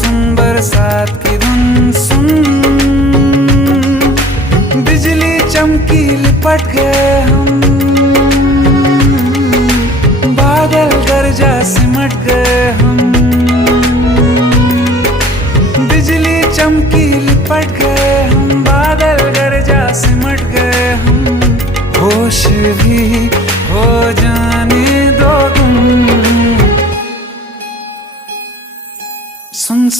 सुन बरसात की धुन सुन, बिजली चमकी लिपट गए हम, बादल गरजा सिमट गए हम, बिजली चमकी लिपट गए हम, बादल गरजा सिमट गए हम, होश भी हो जाने